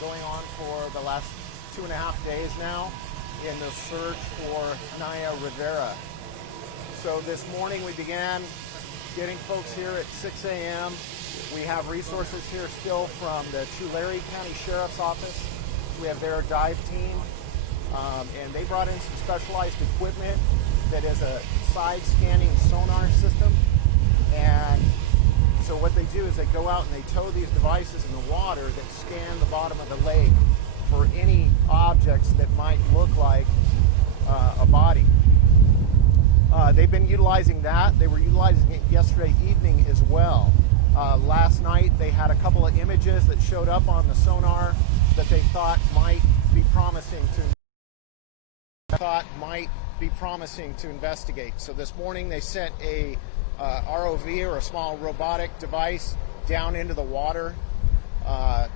going on for the last 2.5 days now in the search for Naya Rivera. So this morning we began getting folks here at 6 a.m. We have resources here still from the Ventura County Sheriff's Office. We have their dive team, and they brought in some specialized equipment that is a side scanning sonar system. And so what they do is they go out and they tow these devices in the water that scan the bottom of the lake for any objects that might look like a body. They've been utilizing that. They were utilizing it yesterday evening as well. Last night they had a couple of images that showed up on the sonar that they thought might be promising to investigate. So this morning they sent a ROV, or a small robotic device, down into the water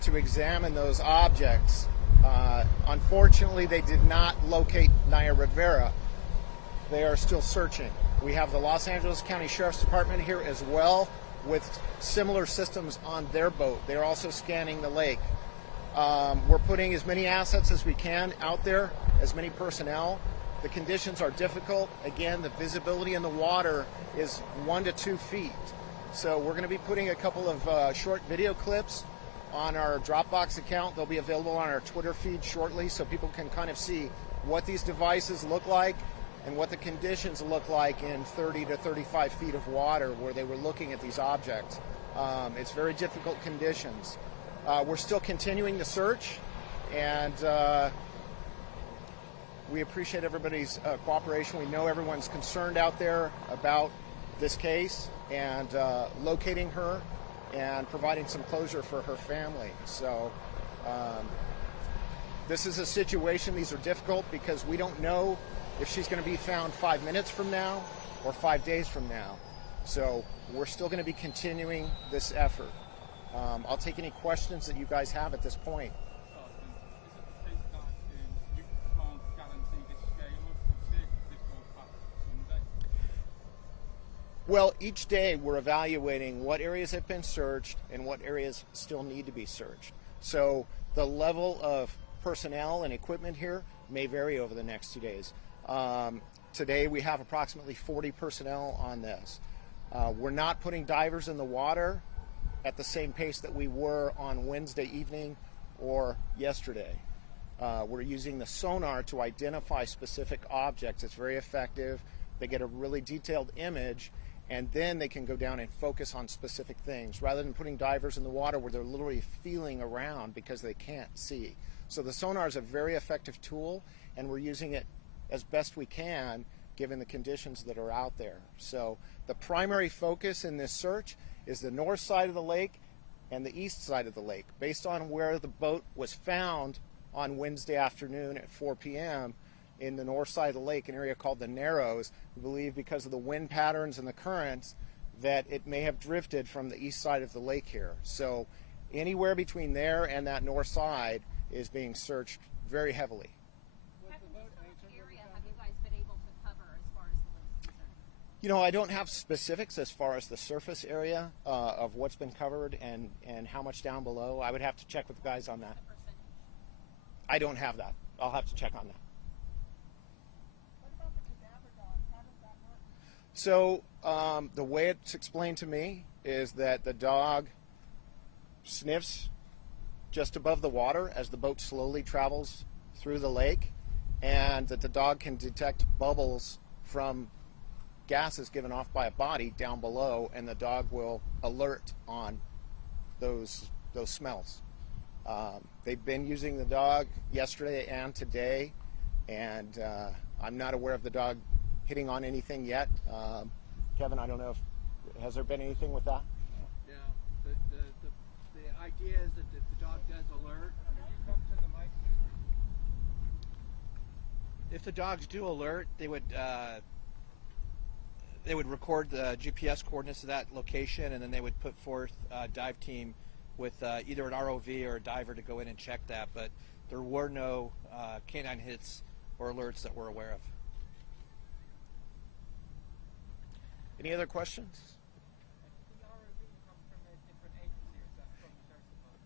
to examine those objects. Unfortunately, they did not locate Naya Rivera. They are still searching. We have the Los Angeles County Sheriff's Department here as well with similar systems on their boat. They're also scanning the lake. We're putting as many assets as we can out there, as many personnel. The conditions are difficult. Again, the visibility in the water is 1 to 2 feet. So we're going to be putting a couple of short video clips on our Dropbox account. They'll be available on our Twitter feed shortly so people can kind of see what these devices look like and what the conditions look like in 30 to 35 feet of water where they were looking at these objects. It's very difficult conditions. We're still continuing the search, and we appreciate everybody's cooperation. We know everyone's concerned out there about this case and locating her and providing some closure for her family. So this is a situation. These are difficult because we don't know if she's going to be found 5 minutes from now or 5 days from now. So we're still going to be continuing this effort. I'll take any questions that you guys have at this point. Well, each day we're evaluating what areas have been searched and what areas still need to be searched. So the level of personnel and equipment here may vary over the next 2 days. Today we have approximately 40 personnel on this. We're not putting divers in the water at the same pace that we were on Wednesday evening or yesterday. We're using the sonar to identify specific objects. It's very effective. They get a really detailed image, and then they can go down and focus on specific things rather than putting divers in the water where they're literally feeling around because they can't see. So the sonar is a very effective tool, and we're using it as best we can given the conditions that are out there. So the primary focus in this search is the north side of the lake and the east side of the lake. Based on where the boat was found on Wednesday afternoon at 4 p.m. in the north side of the lake, an area called the Narrows, we believe because of the wind patterns and the currents that it may have drifted from the east side of the lake here. So anywhere between there and that north side is being searched very heavily. You know, I don't have specifics as far as the surface area of what's been covered and how much down below. I would have to check with the guys on that. I don't have that. I'll have to check on that. What about the cadaver dog? How does that work? So the way it's explained to me is that the dog sniffs just above the water as the boat slowly travels through the lake, and that the dog can detect bubbles from gases given off by a body down below, and the dog will alert on those smells. They've been using the dog yesterday and today, and I'm not aware of the dog hitting on anything yet. Kevin, I don't know if has there been anything with that? Yeah, the idea is that if the dog does alert, if the dogs do alert, they would record the GPS coordinates of that location, and then they would put forth a dive team with either an ROV or a diver to go in and check that. But there were no canine hits or alerts that we're aware of. Any other questions?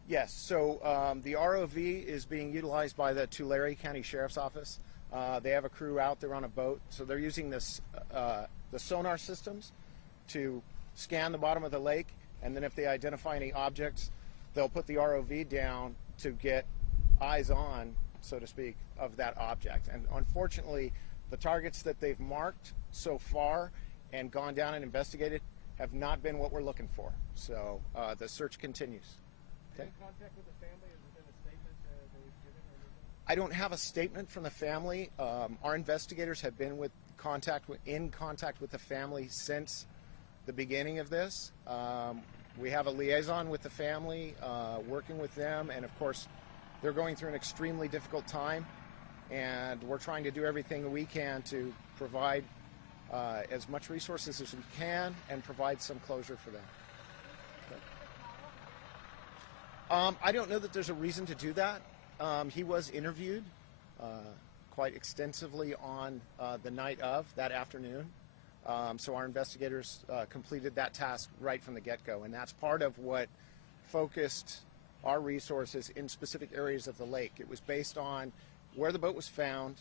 Yes, so the ROV is being utilized by the Tulare County Sheriff's Office. They have a crew out there on a boat, so they're using this the sonar systems to scan the bottom of the lake, and then if they identify any objects, they'll put the ROV down to get eyes on, so to speak, of that object. And unfortunately, the targets that they've marked so far and gone down and investigated have not been what we're looking for. So the search continues. Any contact with the family? Has there been a statement they've given or anything? I don't have a statement from the family. Our investigators have been in contact with the family since the beginning of this. We have a liaison with the family, working with them, and of course, they're going through an extremely difficult time, and we're trying to do everything we can to provide as much resources as we can and provide some closure for them. I don't know that there's a reason to do that. He was interviewed quite extensively on the night of that afternoon. So our investigators completed that task right from the get-go, and that's part of what focused our resources in specific areas of the lake. It was based on where the boat was found,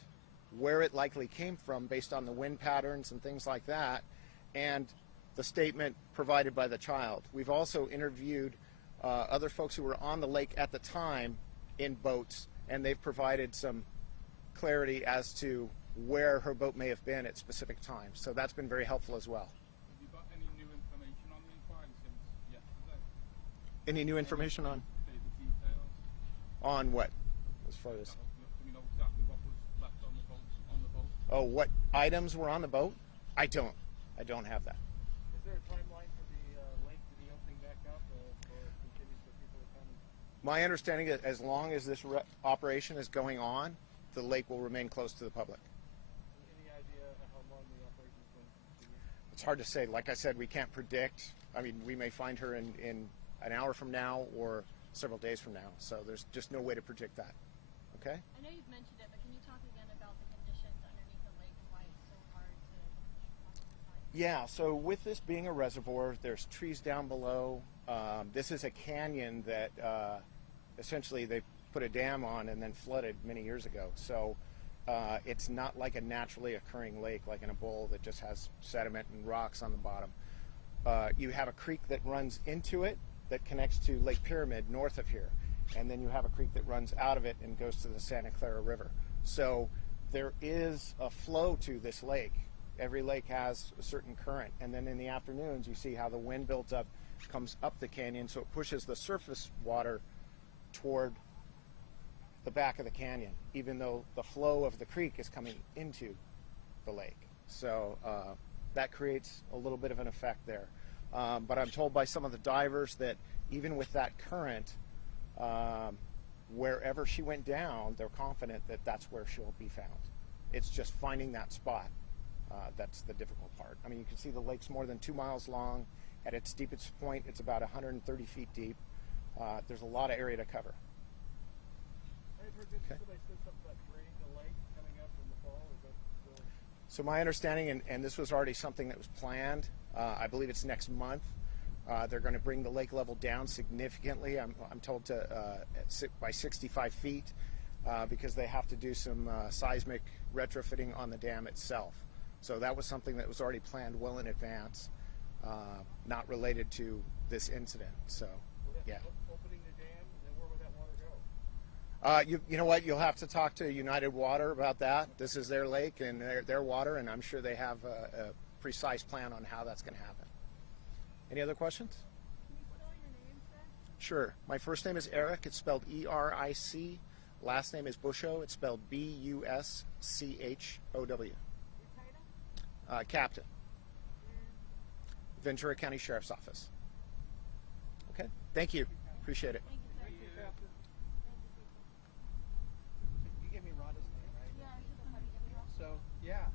where it likely came from based on the wind patterns and things like that, and the statement provided by the child. We've also interviewed other folks who were on the lake at the time in boats, and they've provided some clarity as to where her boat may have been at specific times. So that's been very helpful as well. Have you got any new information on the inquiry since yesterday? Any new information on The details? on what? As far as Do we know exactly what was left on the boat? what items were on the boat? I don't have that. Is there a timeline for the lake to be opening back up, or continues for people to come? My understanding is as long as this operation is going on, the lake will remain closed to the public. Any idea how long the operation is going to continue? It's hard to say. Like I said, we can't predict. I mean, we may find her in an hour from now or several days from now. So there's just no way to predict that. Okay? I know you've mentioned it, but can you talk again about the conditions underneath the lake and why it's so hard to find? Yeah, so with this being a reservoir, there's trees down below. This is a canyon that essentially they put a dam on and then flooded many years ago. So it's not like a naturally occurring lake like in a bowl that just has sediment and rocks on the bottom. You have a creek that runs into it that connects to Lake Pyramid north of here. And then you have a creek that runs out of it and goes to the Santa Clara River. So there is a flow to this lake. Every lake has a certain current. And then in the afternoons, you see how the wind builds up, comes up the canyon, so it pushes the surface water toward the back of the canyon, even though the flow of the creek is coming into the lake. So that creates a little bit of an effect there. But I'm told by some of the divers that even with that current, wherever she went down, they're confident that that's where she'll be found. It's just finding that spot. That's the difficult part. I mean, you can see the lake's more than 2 miles long. At its deepest point, it's about 130 feet deep. There's a lot of area to cover. I heard this, so they said something about draining the lake coming up in the fall. Is that still? So my understanding, and this was already something that was planned, I believe it's next month, they're going to bring the lake level down significantly. I'm told to by 65 feet because they have to do some seismic retrofitting on the dam itself. So that was something that was already planned well in advance, not related to this incident. So, yeah. Opening the dam, and then where would that water go? You know what? You'll have to talk to United Water about that. This is their lake and their water, and I'm sure they have a precise plan on how that's going to happen. Any other questions? Can you spell your name, sir? Sure. My first name is Eric. It's spelled E-R-I-C. Last name is Buschow. It's spelled B-U-S-C-H-O-W. Your title? Captain. Ventura County Sheriff's Office. Okay. Thank you. Appreciate it. Thank you, sir. Thank you, Captain. Thank you, people. You gave me Rhonda's name, right? Yeah, I should have probably given you. So, yeah.